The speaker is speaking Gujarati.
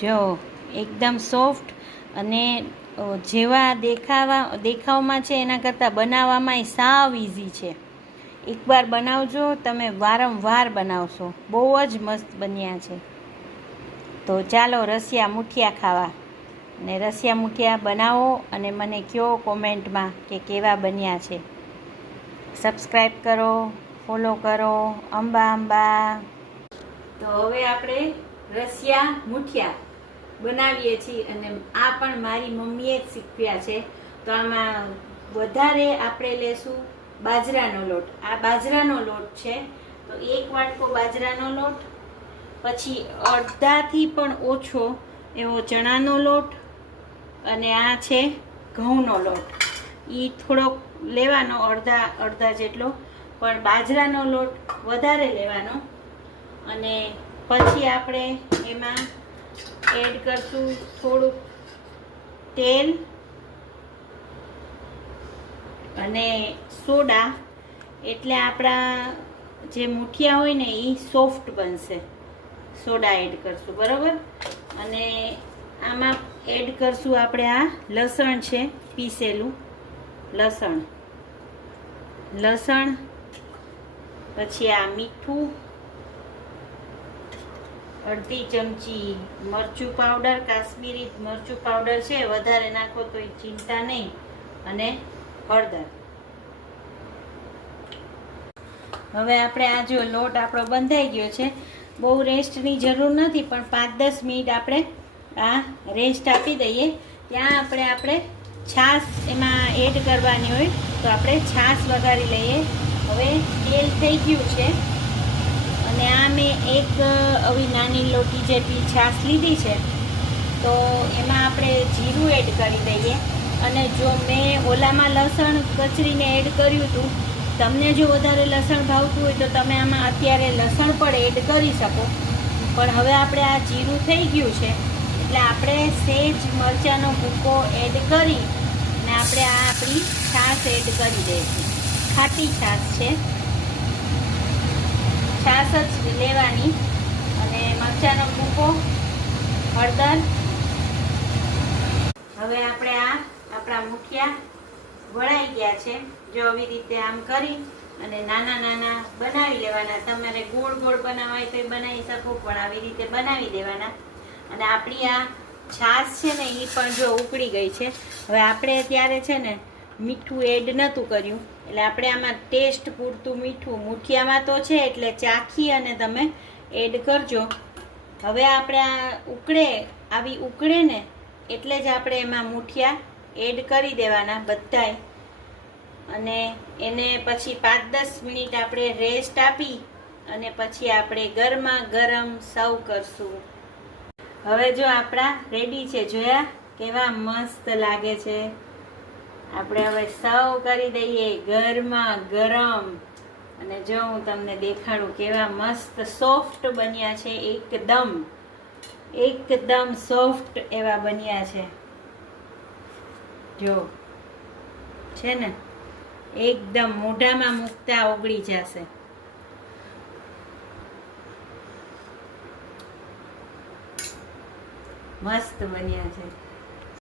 જો એકદમ સોફ્ટ અને જેવા દેખાવમાં છે એના કરતાં બનાવવામાં સાવ ઇઝી છે. એકવાર બનાવજો, તમે વારંવાર બનાવશો. બહુ જ મસ્ત બન્યા છે. તો ચાલો રસિયા મુઠિયા ખાવા. અને રસિયા મુઠિયા બનાવો અને મને કહો કોમેન્ટમાં કે કેવા બન્યા છે. સબસ્ક્રાઈબ કરો, ફોલો કરો. અંબા અંબા. તો હવે આપણે રસિયા મુઠિયા બનાવીએ છીએ અને આ પણ મારી મમ્મીએ જ શીખવ્યા છે. તો આમાં વધારે આપણે લેશું બાજરાનો લોટ. આ બાજરાનો લોટ છે, તો 1 વાટકો બાજરાનો લોટ, પછી અડધાથી પણ ઓછો એવો ચણાનો લોટ, અને આ છે ઘઉંનો લોટ. એ થોડોક લેવાનો, અડધા જેટલો, પણ બાજરાનો લોટ વધારે લેવાનો. અને પછી આપણે એમાં એડ કરશું થોડુંક તેલ અને સોડા, એટલે આપણા જે મુઠિયા હોય ને એ સોફ્ટ બનશે. સોડા એડ કરશું, બરાબર. અને આમાં એડ કરશું આપણે આ લસણ છે, પીસેલું લસણ, પછી આ મીઠું, અડધી ચમચી મરચું પાવડર, કાશ્મીરી મરચું પાવડર છે, વધારે નાખો તો ચિંતા નહીં, અને હળદર. હવે આપણે આ જો લોટ આપણો બંધાઈ ગયો છે. બહુ રેસ્ટની જરૂર નથી, પણ 5-10 મિનિટ આપણે આ રેસ્ટ આપી દઈએ. ત્યાં આપણે છાશ એમાં એડ કરવાની હોય, તો આપણે છાશ વઘારી લઈએ. હવે તેલ થઈ ગયું છે અને આ મેં એક આવી નાની લોટી જેટલી છાશ લીધી છે. તો એમાં આપણે જીરું એડ કરી દઈએ. અને જો મેં ઓલામાં લસણ કચરીને એડ કર્યું હતું, તમને જો વધારે લસણ ભાવતું હોય તો તમે આમાં અત્યારે લસણ પણ એડ કરી શકો. પણ હવે આપણે આ જીરું થઈ ગયું છે એટલે આપણે સેજ મરચાંનો ભૂકો એડ કરી અને આપણે આ આપણી છાશ એડ કરી દઈશું. ખાટી છાશ છે, છાશ જ લેવાની. અને મરચાંનો ભૂકો, હળદર. હવે આપણે આપણા મુઠિયા વળાઈ ગયા છે. જો આવી રીતે આમ કરી અને નાના નાના બનાવી લેવાના. તમારે ગોળ ગોળ બનાવવા હોય તો એ બનાવી શકો, પણ આવી રીતે બનાવી દેવાના. અને આપણી આ છાશ છે ને એ પણ જો ઉકળી ગઈ છે. હવે આપણે ત્યારે છે ને મીઠું એડ નહોતું કર્યું, એટલે આપણે આમાં ટેસ્ટ પૂરતું મીઠું મુઠિયામાં તો છે, એટલે ચાખી અને તમે એડ કરજો. હવે આપણે આ ઉકળે ને એટલે જ આપણે એમાં મુઠિયા એડ કરી દેવાના બધાય. અને એને પછી 5-10 મિનિટ આપણે રેસ્ટ આપી અને પછી આપણે ગરમા ગરમ સર્વ કરશું. હવે જો આપણા રેડી છે. જોયા કેવા મસ્ત લાગે છે. આપણે હવે સર્વ કરી દઈએ ગરમા ગરમ. અને જો હું તમને દેખાડું કેવા મસ્ત સોફ્ટ બન્યા છે. એકદમ સોફ્ટ એવા બન્યા છે. જો છે ને એકદમ મોઢામાં મૂકતા ઓગળી જશે. મસ્ત બન્યા છે.